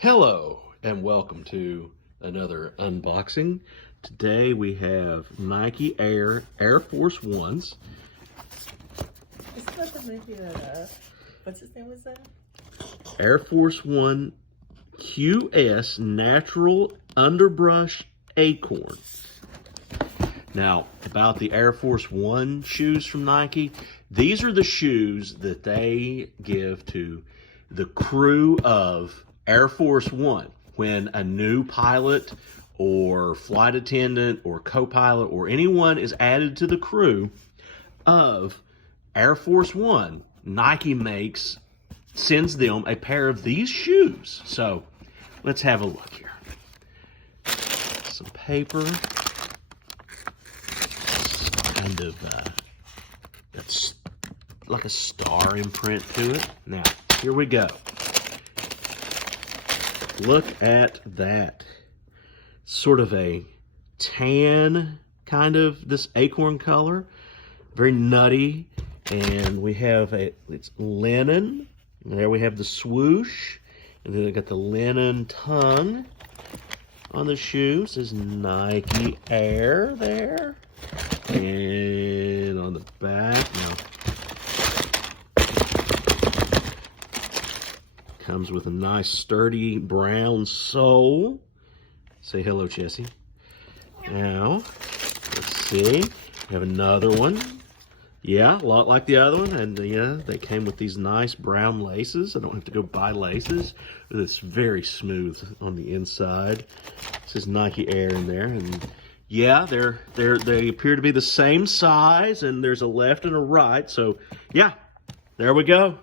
Hello and welcome to another unboxing. Today we have Nike Air Force Ones. Is that the movie that, what's his name was that? Air Force One QS Natural Underbrush Acorn. Now, about the Air Force One shoes from Nike, these are the shoes that they give to the crew of Air Force One when a new pilot or flight attendant or co-pilot or anyone is added to the crew of Air Force One. Nike sends them a pair of these shoes. So let's have a look here. Some paper. Kind of it's like a star imprint to it. Now, here we go. Look at that. Sort of a tan, kind of, this acorn color. Very nutty. And we have it's linen. And there we have the swoosh. And then I got the linen tongue on the shoe. It says Nike Air there. And on the back, comes with a nice sturdy brown sole. Say hello, Jessie. Now, let's see. We have another one. Yeah, a lot like the other one. And yeah, they came with these nice brown laces. I don't have to go buy laces. It's very smooth on the inside. It says Nike Air in there. And yeah, they appear to be the same size, and there's a left and a right. So yeah, there we go.